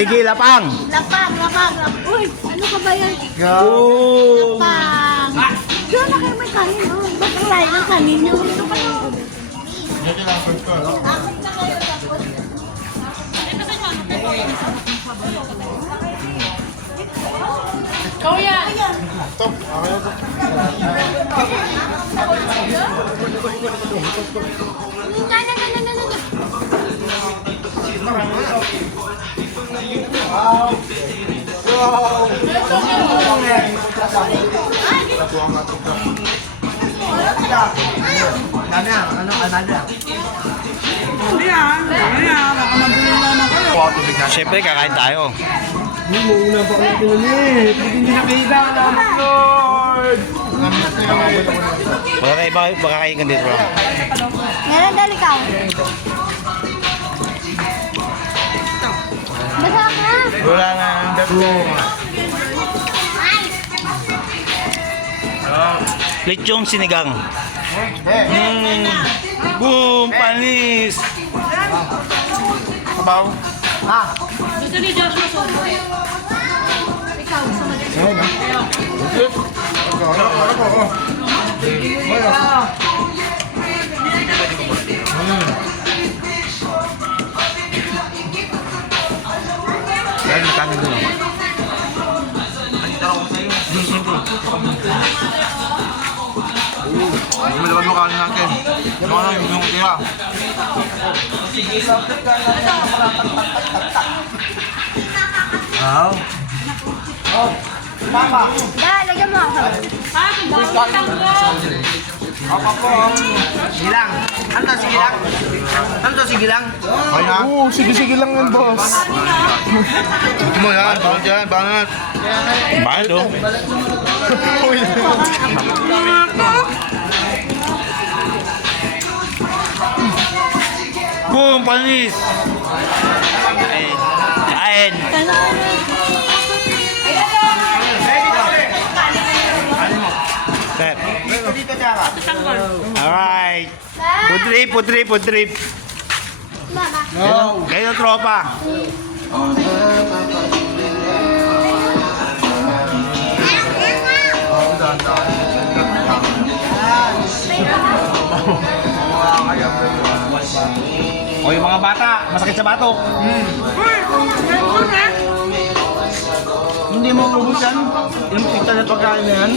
Sige, lapang. Lapang. Uy, ano ka ba yan? Oh. Lapang. Doon na kayo may kanin, oh. Ba't ang layo ng kanin nyo? Ito pa yung... Ikaw yan! Stop. Okay na to. Siyempre, kakain tayo. Muna pa ulit yun eh. Hindi nakita. Lord! Baka kain ka dito, bro. Meron dali ka. Basa ka. Wala na ang dato. Lechong sinigang. Boom! Panis! Kabaw. Gusto ni Joshua Soto. Ikaw, sumunod. Dahil nakanin doon. Malawag mo kanin natin. Ano na yung tira? Wow. Dahil, lagyan mo ako. Sigilang. Ano to, sigilang? Ano to, sigilang? Oo, sige lang yan, boss. Ito mo yan, banat yan, banat. Mahal, oh. Boom! Panis! Kain! Step. Alright. Food trip. No. Kayo tropa. O yung mga bata, masakit sa batok. Hindi mo ubus yan? Yung kita na pagkain na yan?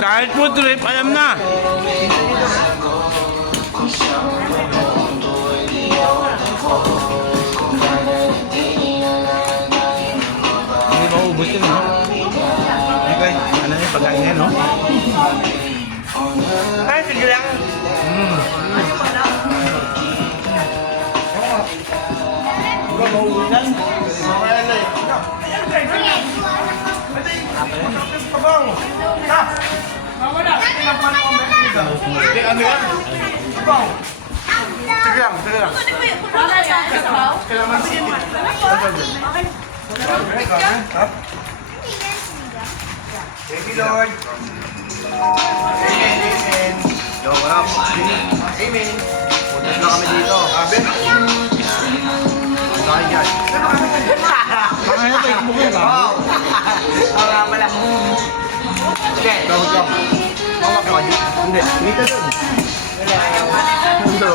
Kahit food trip, alam na. Hindi maubos yun, no? Okay, ano yung pagkain yan, no? Ay, sigilang. Ano yan? Sige lang. Thank you, Lord. Amen. Yo, what up? Amen. Punta na kami dito. Abe? Kain yan. Ano ba yung mukha ba? Oo. Oo nga pala. Sige. Tawag ka. Mawag ka ba dito? Hindi. Dito dun. Hello.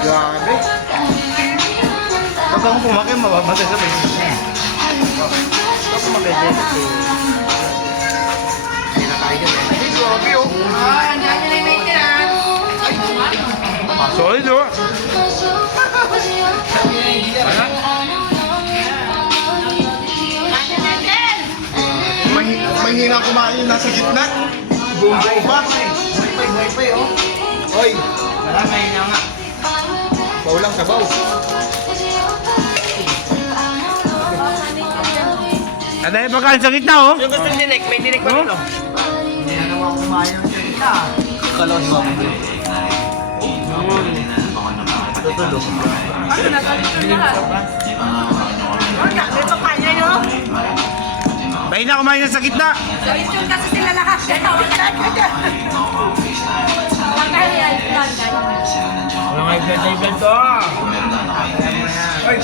Grabe. Kapag kung kumakain, mababatay sa may. Kapag kumakain, hindi na tayo dyan eh. mahihirang kumain yung nasa gitna. Buong pa. Wifi, oh. Oy, Wala, may nga nga. paulang sabaw. Ang dahil pagkain sa gitna, oh. Yung gusto dinik, may dinik pa rin, oh. Hindi na naman kumain ng sila. Kalaw si Mama. Tutulog. Ito kanya yun. Dahil na kumain na sa gitna. So, yun kasi sila lahat. Walang high blood to. Ay,